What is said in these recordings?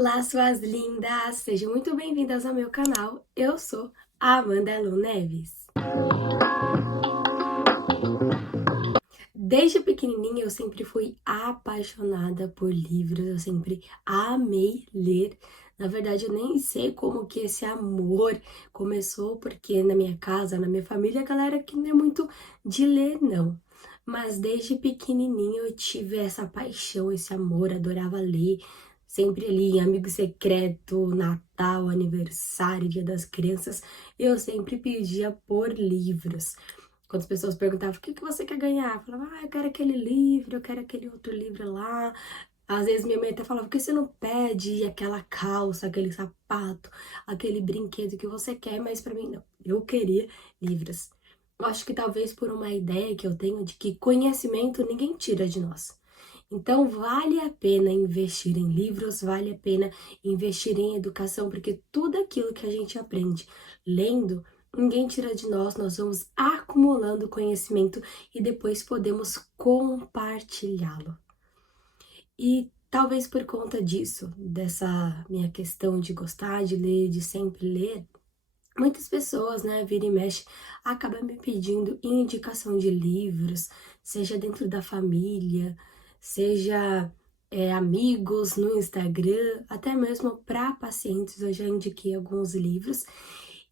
Olá, suas lindas! Sejam muito bem-vindas ao meu canal. Eu sou a Amanda Lu Neves. Desde pequenininha eu sempre fui apaixonada por livros, eu sempre amei ler. Na verdade, eu nem sei como que esse amor começou, porque na minha casa, na minha família, a galera que não é muito de ler, não. Mas desde pequenininha eu tive essa paixão, esse amor, adorava ler. Sempre ali em Amigo Secreto, Natal, aniversário, Dia das Crianças, eu sempre pedia por livros. Quando as pessoas perguntavam o que que você quer ganhar, eu falava, eu quero aquele livro, eu quero aquele outro livro lá. Às vezes minha mãe até falava, por que você não pede aquela calça, aquele sapato, aquele brinquedo que você quer? Mas pra mim não, eu queria livros. Eu acho que talvez por uma ideia que eu tenho de que conhecimento ninguém tira de nós. Então vale a pena investir em livros, vale a pena investir em educação, porque tudo aquilo que a gente aprende lendo, ninguém tira de nós, nós vamos acumulando conhecimento e depois podemos compartilhá-lo. E talvez por conta disso, dessa minha questão de gostar de ler, de sempre ler, muitas pessoas, né, vira e mexe, acabam me pedindo indicação de livros, seja dentro da família, seja amigos no Instagram, até mesmo para pacientes, eu já indiquei alguns livros.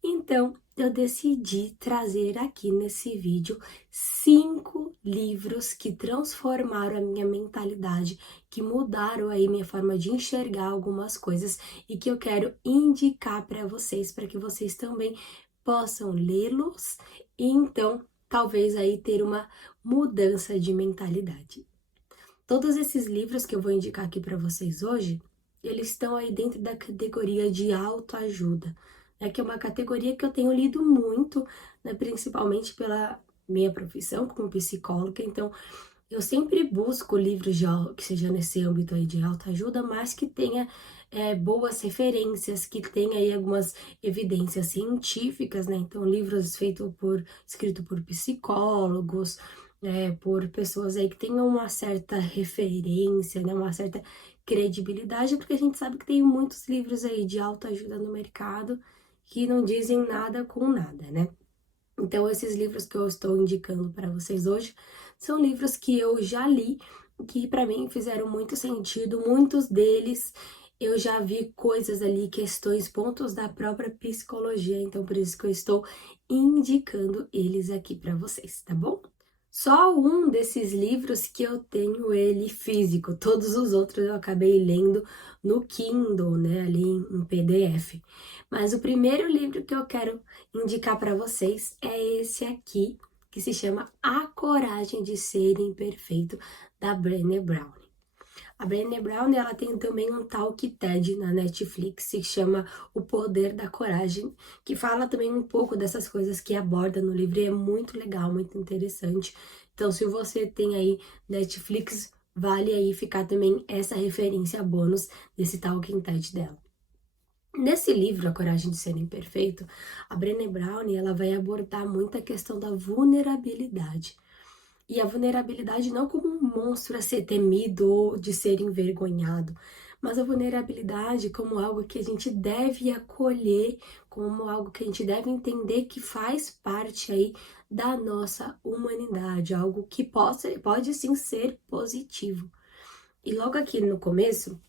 Então, eu decidi trazer aqui nesse vídeo 5 livros que transformaram a minha mentalidade, que mudaram aí minha forma de enxergar algumas coisas e que eu quero indicar para que vocês também possam lê-los e então talvez aí ter uma mudança de mentalidade. Todos esses livros que eu vou indicar aqui para vocês hoje, eles estão aí dentro da categoria de autoajuda, né, que é uma categoria que eu tenho lido muito, né, principalmente pela minha profissão como psicóloga, então eu sempre busco livros que seja nesse âmbito aí de autoajuda, mas que tenha boas referências, que tenha aí algumas evidências científicas, né? Então, livros escritos por psicólogos, por pessoas aí que tenham uma certa referência, né? Uma certa credibilidade, porque a gente sabe que tem muitos livros aí de autoajuda no mercado que não dizem nada com nada, né? Então, esses livros que eu estou indicando para vocês hoje são livros que eu já li, que para mim fizeram muito sentido. Muitos deles eu já vi coisas ali, questões, pontos da própria psicologia. Então, por isso que eu estou indicando eles aqui para vocês, tá bom? Só um desses livros que eu tenho ele físico, todos os outros eu acabei lendo no Kindle, né, ali em PDF. Mas o primeiro livro que eu quero indicar para vocês é esse aqui, que se chama A Coragem de Ser Imperfeito, da Brené Brown. A Brené Brown, ela tem também um talk TED na Netflix, que chama O Poder da Coragem, que fala também um pouco dessas coisas que aborda no livro e é muito legal, muito interessante. Então, se você tem aí Netflix, vale aí ficar também essa referência bônus desse talking TED dela. Nesse livro, A Coragem de Ser Imperfeito, a Brené Brown, ela vai abordar muito a questão da vulnerabilidade. E a vulnerabilidade não como um monstro a ser temido ou de ser envergonhado, mas a vulnerabilidade como algo que a gente deve acolher, como algo que a gente deve entender que faz parte aí da nossa humanidade, algo que pode sim ser positivo. E logo aqui no começo,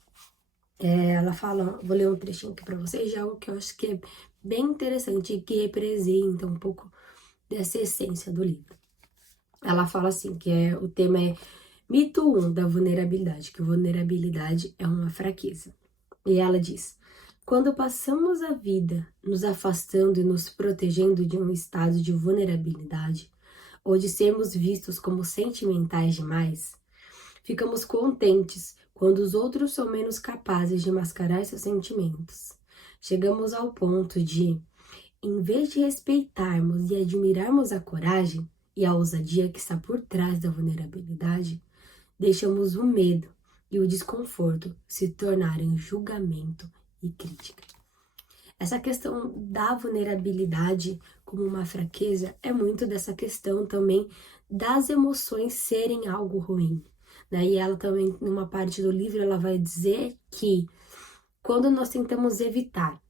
ela fala, vou ler um trechinho aqui para vocês, de algo que eu acho que é bem interessante e que representa um pouco dessa essência do livro. Ela fala assim, o tema é mito 1 da vulnerabilidade, que vulnerabilidade é uma fraqueza. E ela diz, quando passamos a vida nos afastando e nos protegendo de um estado de vulnerabilidade, ou de sermos vistos como sentimentais demais, ficamos contentes quando os outros são menos capazes de mascarar seus sentimentos. Chegamos ao ponto de, em vez de respeitarmos e admirarmos a coragem e a ousadia que está por trás da vulnerabilidade, deixamos o medo e o desconforto se tornarem julgamento e crítica. Essa questão da vulnerabilidade como uma fraqueza é muito dessa questão também das emoções serem algo ruim, né? E ela também, numa parte do livro, ela vai dizer que Quando nós tentamos evitar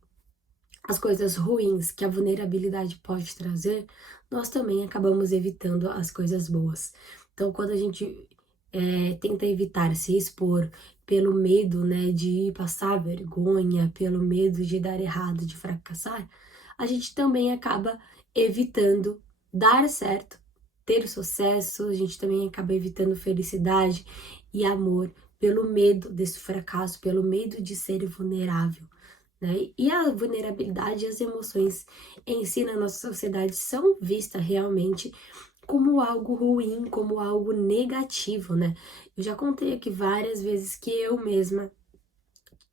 as coisas ruins que a vulnerabilidade pode trazer, nós também acabamos evitando as coisas boas. Então, quando a gente tenta evitar se expor pelo medo, né, de passar vergonha, pelo medo de dar errado, de fracassar, a gente também acaba evitando dar certo, ter sucesso, a gente também acaba evitando felicidade e amor pelo medo desse fracasso, pelo medo de ser vulnerável, né? E a vulnerabilidade e as emoções em si na nossa sociedade são vistas realmente como algo ruim, como algo negativo, né? Eu já contei aqui várias vezes que eu mesma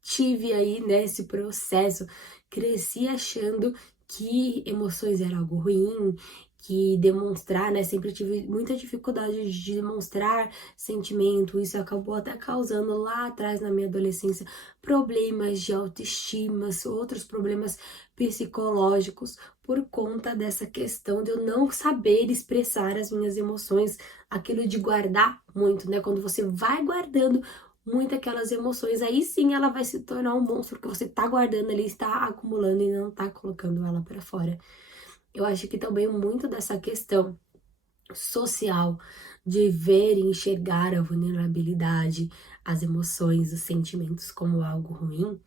tive aí nesse processo, cresci achando que emoções era algo ruim, que demonstrar, né? Sempre tive muita dificuldade de demonstrar sentimento. Isso acabou até causando lá atrás, na minha adolescência, problemas de autoestima, outros problemas psicológicos, por conta dessa questão de eu não saber expressar as minhas emoções, aquilo de guardar muito, né? Quando você vai guardando muito aquelas emoções, aí sim ela vai se tornar um monstro que você tá guardando ali, está acumulando e não tá colocando ela para fora. Eu acho que também muito dessa questão social de ver e enxergar a vulnerabilidade, as emoções, os sentimentos como algo ruim,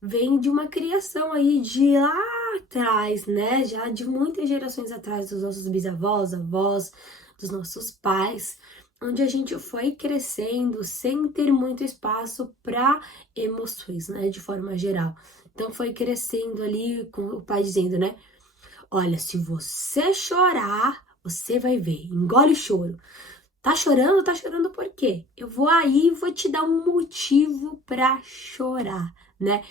vem de uma criação aí de lá atrás, né? Já de muitas gerações atrás, dos nossos bisavós, avós, dos nossos pais, onde a gente foi crescendo sem ter muito espaço para emoções, né? De forma geral. Então foi crescendo ali com o pai dizendo, né? Olha, se você chorar, você vai ver, engole o choro. Tá chorando? Tá chorando por quê? Eu vou aí e vou te dar um motivo para chorar, né?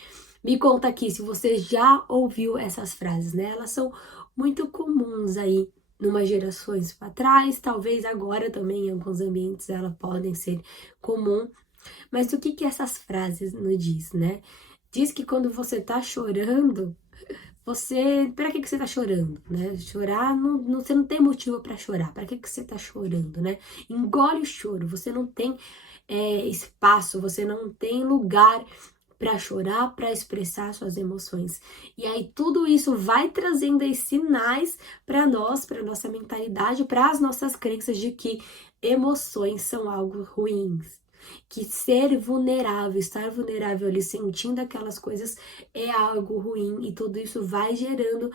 Me conta aqui se você já ouviu essas frases, né? Elas são muito comuns aí numa gerações para trás, talvez agora também em alguns ambientes elas podem ser comum, mas o que que essas frases nos diz, né? Diz que quando você tá chorando, para que que você tá chorando, né? Chorar, você não tem motivo para chorar. Para que que você tá chorando, né? Engole o choro. Você não tem espaço, você não tem lugar para chorar, para expressar suas emoções. E aí tudo isso vai trazendo aí sinais para nós, para nossa mentalidade, para as nossas crenças de que emoções são algo ruins, que ser vulnerável, estar vulnerável ali, sentindo aquelas coisas é algo ruim, e tudo isso vai gerando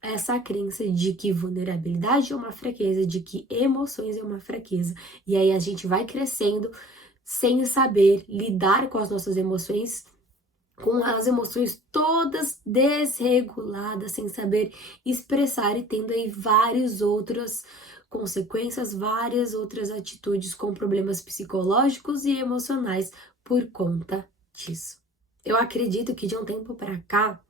essa crença de que vulnerabilidade é uma fraqueza, de que emoções é uma fraqueza. E aí a gente vai crescendo sem saber lidar com as nossas emoções, com as emoções todas desreguladas, sem saber expressar e tendo aí várias outras consequências, várias outras atitudes com problemas psicológicos e emocionais por conta disso. Eu acredito que de um tempo para cá,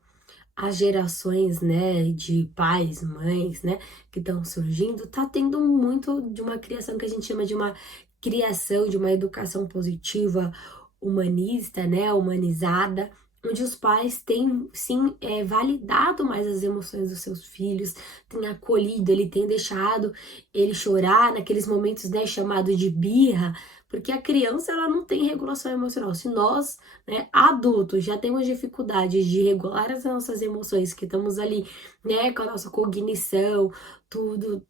as gerações, né, de pais, mães, né, que estão surgindo, tá tendo muito de uma criação que a gente chama de uma criação, de uma educação positiva, humanista, né, humanizada, onde os pais têm, sim, validado mais as emoções dos seus filhos, têm acolhido, ele tem deixado ele chorar naqueles momentos, né, chamado de birra, porque a criança, ela não tem regulação emocional. Se nós, né, adultos, já temos dificuldade de regular as nossas emoções, que estamos ali, né, com a nossa cognição, tudo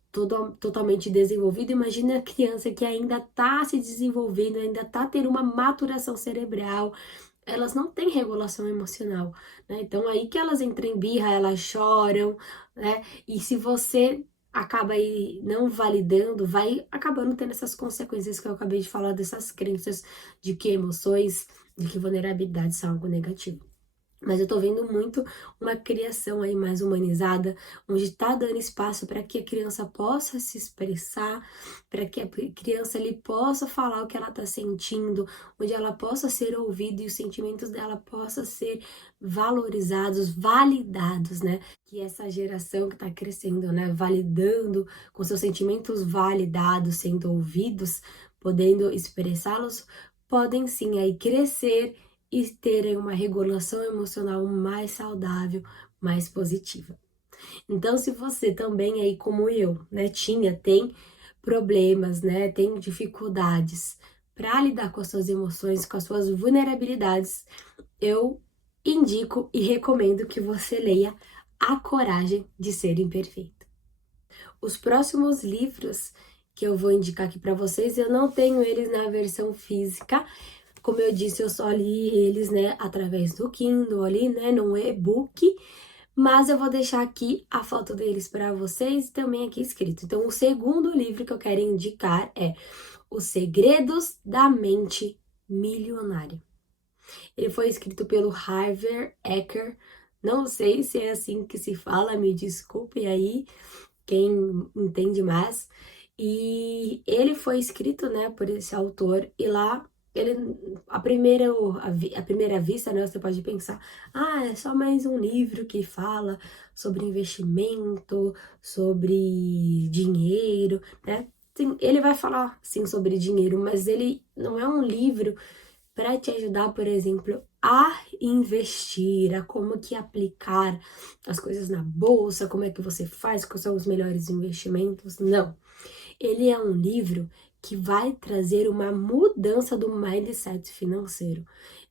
totalmente desenvolvido. Imagina a criança que ainda está se desenvolvendo, ainda está tendo uma maturação cerebral, elas não têm regulação emocional, né? Então aí que elas entram em birra, elas choram, né? E se você acaba aí não validando, vai acabando tendo essas consequências que eu acabei de falar, dessas crenças de que emoções, de que vulnerabilidade são algo negativo. Mas eu tô vendo muito uma criação aí mais humanizada, onde tá dando espaço para que a criança possa se expressar, para que a criança ali possa falar o que ela tá sentindo, onde ela possa ser ouvida e os sentimentos dela possam ser valorizados, validados, né? Que essa geração que tá crescendo, né, validando, com seus sentimentos validados, sendo ouvidos, podendo expressá-los, podem sim aí crescer e terem uma regulação emocional mais saudável, mais positiva. Então, se você também aí como eu, né, tem problemas, né, tem dificuldades para lidar com as suas emoções, com as suas vulnerabilidades, eu indico e recomendo que você leia A Coragem de Ser Imperfeito. Os próximos livros que eu vou indicar aqui para vocês, eu não tenho eles na versão física. Como eu disse, eu só li eles, né, através do Kindle ali, né, no e-book. Mas eu vou deixar aqui a foto deles para vocês e também aqui escrito. Então, o segundo livro que eu quero indicar é Os Segredos da Mente Milionária. Ele foi escrito pelo Harvey Eker. Não sei se é assim que se fala, me desculpe aí quem entende mais. E ele foi escrito, né, por esse autor, e lá ele, a primeira vista, né, você pode pensar, é só mais um livro que fala sobre investimento, sobre dinheiro, né? Sim, ele vai falar, sim, sobre dinheiro, mas ele não é um livro para te ajudar, por exemplo, a investir, a como que aplicar as coisas na bolsa, como é que você faz, quais são os melhores investimentos. Não. Ele é um livro que vai trazer uma mudança do mindset financeiro.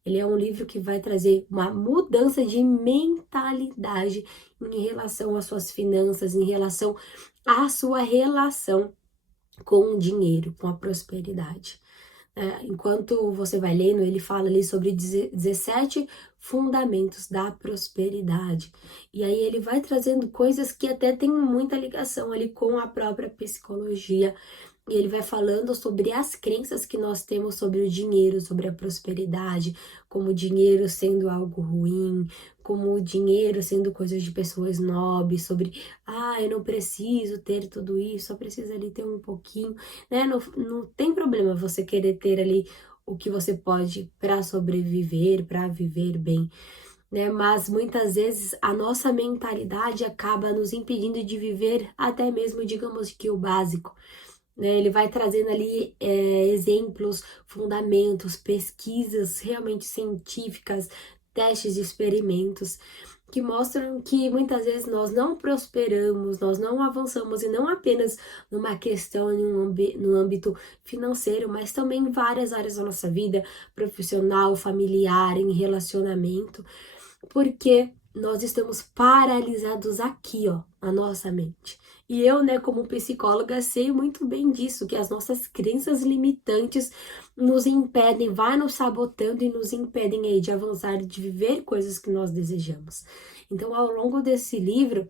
Ele é um livro que vai trazer uma mudança de mentalidade em relação às suas finanças, em relação à sua relação com o dinheiro, com a prosperidade. Enquanto você vai lendo, ele fala ali sobre 17 fundamentos da prosperidade. E aí ele vai trazendo coisas que até tem muita ligação ali com a própria psicologia. E ele vai falando sobre as crenças que nós temos sobre o dinheiro, sobre a prosperidade, como o dinheiro sendo algo ruim, como o dinheiro sendo coisas de pessoas nobres, sobre, eu não preciso ter tudo isso, só precisa ali ter um pouquinho, né? Não tem problema você querer ter ali o que você pode para sobreviver, para viver bem, né? Mas muitas vezes a nossa mentalidade acaba nos impedindo de viver até mesmo, digamos que o básico, né? Ele vai trazendo ali exemplos, fundamentos, pesquisas realmente científicas, testes e experimentos que mostram que muitas vezes nós não prosperamos, nós não avançamos, e não apenas numa questão no âmbito financeiro, mas também em várias áreas da nossa vida, profissional, familiar, em relacionamento, porque nós estamos paralisados aqui, ó, na nossa mente. E eu, né, como psicóloga, sei muito bem disso, que as nossas crenças limitantes nos impedem, vai nos sabotando e nos impedem aí de avançar, de viver coisas que nós desejamos. Então, ao longo desse livro,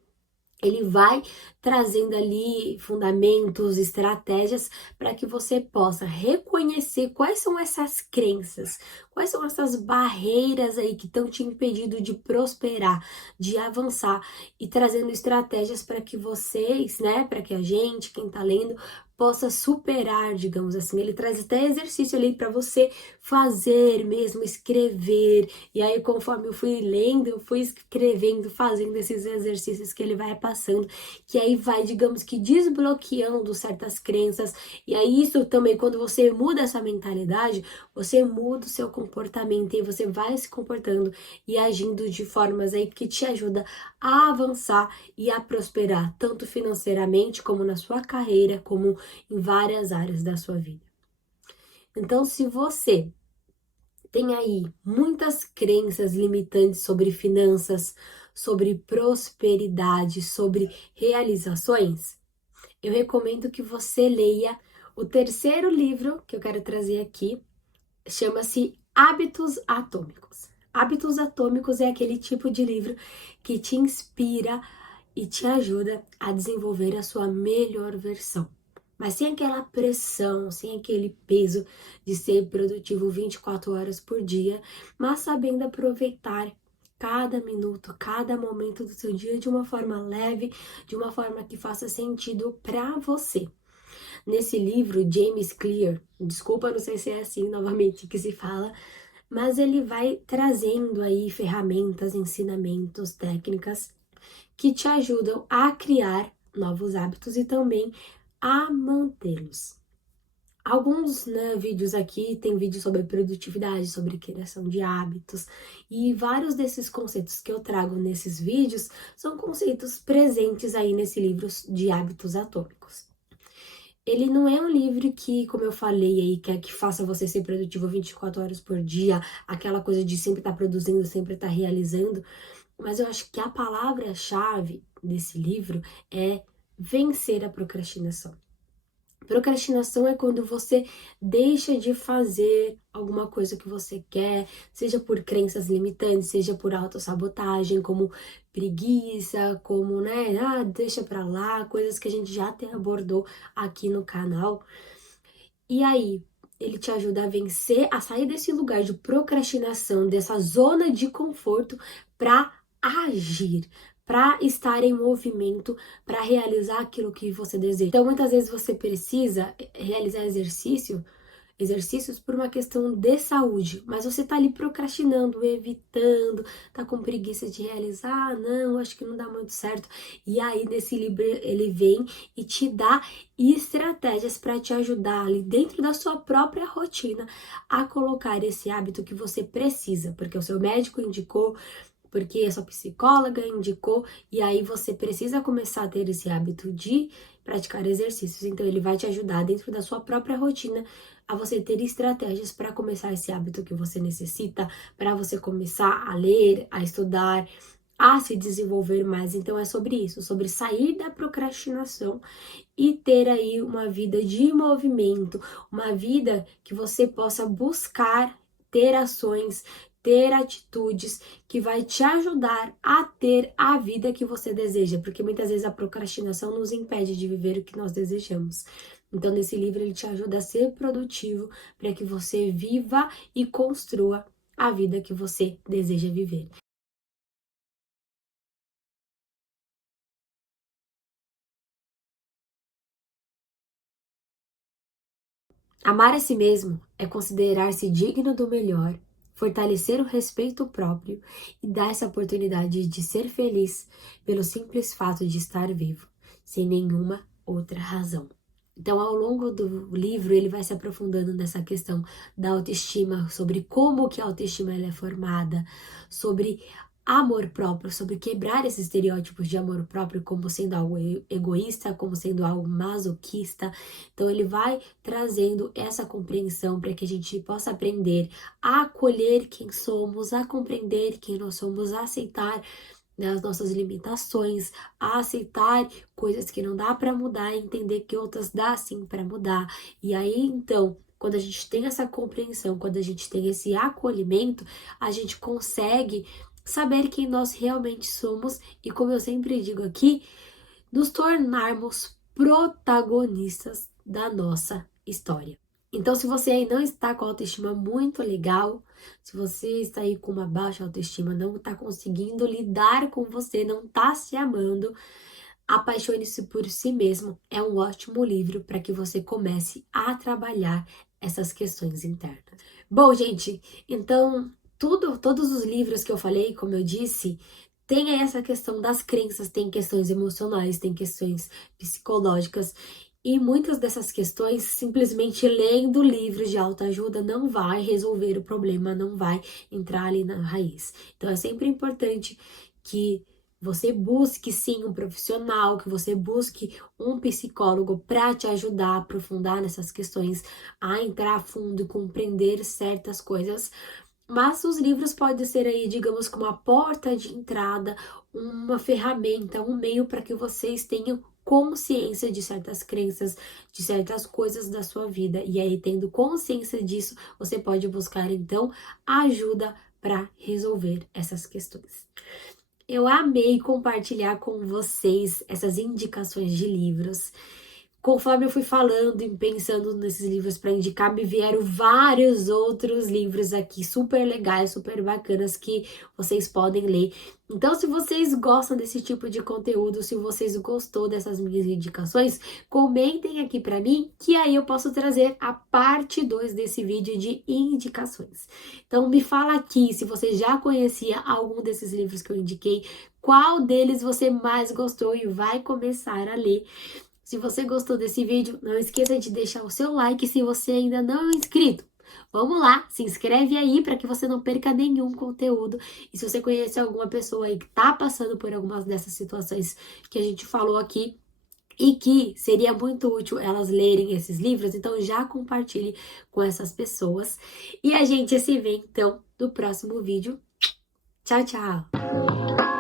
ele vai trazendo ali fundamentos, estratégias para que você possa reconhecer quais são essas crenças, quais são essas barreiras aí que estão te impedindo de prosperar, de avançar e trazendo estratégias para que vocês, né, para que a gente, quem tá lendo, possa superar, digamos assim. Ele traz até exercício ali para você fazer mesmo, escrever. E aí, conforme eu fui lendo, eu fui escrevendo, fazendo esses exercícios que ele vai passando, que aí vai, digamos que desbloqueando certas crenças. E aí, isso também, quando você muda essa mentalidade, você muda o seu comportamento e você vai se comportando e agindo de formas aí que te ajuda a avançar e a prosperar, tanto financeiramente, como na sua carreira, como em várias áreas da sua vida. Então, se você tem aí muitas crenças limitantes sobre finanças, sobre prosperidade, sobre realizações, eu recomendo que você leia o terceiro livro que eu quero trazer aqui, chama-se Hábitos Atômicos. Hábitos Atômicos é aquele tipo de livro que te inspira e te ajuda a desenvolver a sua melhor versão. Mas sem aquela pressão, sem aquele peso de ser produtivo 24 horas por dia, mas sabendo aproveitar cada minuto, cada momento do seu dia de uma forma leve, de uma forma que faça sentido para você. Nesse livro, James Clear, desculpa, não sei se é assim novamente que se fala, mas ele vai trazendo aí ferramentas, ensinamentos, técnicas que te ajudam a criar novos hábitos e também a mantê-los. Alguns, né, vídeos aqui tem vídeo sobre produtividade, sobre criação de hábitos, e vários desses conceitos que eu trago nesses vídeos são conceitos presentes aí nesse livro de Hábitos Atômicos. Ele não é um livro que, como eu falei aí, quer que faça você ser produtivo 24 horas por dia, aquela coisa de sempre estar produzindo, sempre estar realizando, mas eu acho que a palavra-chave desse livro é vencer a procrastinação. Procrastinação é quando você deixa de fazer alguma coisa que você quer, seja por crenças limitantes, seja por autossabotagem, como preguiça, como, né, deixa pra lá, coisas que a gente já até abordou aqui no canal. E aí, ele te ajuda a vencer, a sair desse lugar de procrastinação, dessa zona de conforto, para agir, para estar em movimento, para realizar aquilo que você deseja. Então, muitas vezes você precisa realizar exercícios por uma questão de saúde, mas você tá ali procrastinando, evitando, tá com preguiça de realizar, não, acho que não dá muito certo. E aí nesse livro ele vem e te dá estratégias para te ajudar ali dentro da sua própria rotina a colocar esse hábito que você precisa, porque o seu médico indicou, porque a sua psicóloga indicou, e aí você precisa começar a ter esse hábito de praticar exercícios. Então, ele vai te ajudar dentro da sua própria rotina a você ter estratégias para começar esse hábito que você necessita, para você começar a ler, a estudar, a se desenvolver mais. Então, é sobre isso, sobre sair da procrastinação e ter aí uma vida de movimento, uma vida que você possa buscar ter ações, ter atitudes que vai te ajudar a ter a vida que você deseja, porque muitas vezes a procrastinação nos impede de viver o que nós desejamos. Então, nesse livro ele te ajuda a ser produtivo para que você viva e construa a vida que você deseja viver. Amar a si mesmo é considerar-se digno do melhor, fortalecer o respeito próprio e dar essa oportunidade de ser feliz pelo simples fato de estar vivo, sem nenhuma outra razão. Então, ao longo do livro, ele vai se aprofundando nessa questão da autoestima, sobre como que a autoestima ela é formada, sobre amor próprio, sobre quebrar esses estereótipos de amor próprio como sendo algo egoísta, como sendo algo masoquista. Então, ele vai trazendo essa compreensão para que a gente possa aprender a acolher quem somos, a compreender quem nós somos, a aceitar, né, as nossas limitações, a aceitar coisas que não dá para mudar e entender que outras dá sim para mudar. E aí, então, quando a gente tem essa compreensão, quando a gente tem esse acolhimento, a gente consegue saber quem nós realmente somos e, como eu sempre digo aqui, nos tornarmos protagonistas da nossa história. Então, se você aí não está com a autoestima muito legal, se você está aí com uma baixa autoestima, não está conseguindo lidar com você, não está se amando, Apaixone-se por Si Mesmo é um ótimo livro para que você comece a trabalhar essas questões internas. Bom, gente, então todos os livros que eu falei, como eu disse, tem aí essa questão das crenças, tem questões emocionais, tem questões psicológicas. E muitas dessas questões, simplesmente lendo livros de autoajuda não vai resolver o problema, não vai entrar ali na raiz. Então é sempre importante que você busque sim um profissional, que você busque um psicólogo para te ajudar a aprofundar nessas questões, a entrar a fundo e compreender certas coisas. Mas os livros podem ser aí, digamos, como uma porta de entrada, uma ferramenta, um meio para que vocês tenham consciência de certas crenças, de certas coisas da sua vida. E aí, tendo consciência disso, você pode buscar então ajuda para resolver essas questões. Eu amei compartilhar com vocês essas indicações de livros. Conforme eu fui falando e pensando nesses livros para indicar, me vieram vários outros livros aqui super legais, super bacanas que vocês podem ler. Então, se vocês gostam desse tipo de conteúdo, se vocês gostou dessas minhas indicações, comentem aqui para mim, que aí eu posso trazer a parte 2 desse vídeo de indicações. Então, me fala aqui se você já conhecia algum desses livros que eu indiquei, qual deles você mais gostou e vai começar a ler. Se você gostou desse vídeo, não esqueça de deixar o seu like se você ainda não é inscrito. Vamos lá, se inscreve aí para que você não perca nenhum conteúdo. E se você conhece alguma pessoa aí que tá passando por algumas dessas situações que a gente falou aqui, e que seria muito útil elas lerem esses livros, então já compartilhe com essas pessoas. E a gente se vê então no próximo vídeo. Tchau, tchau!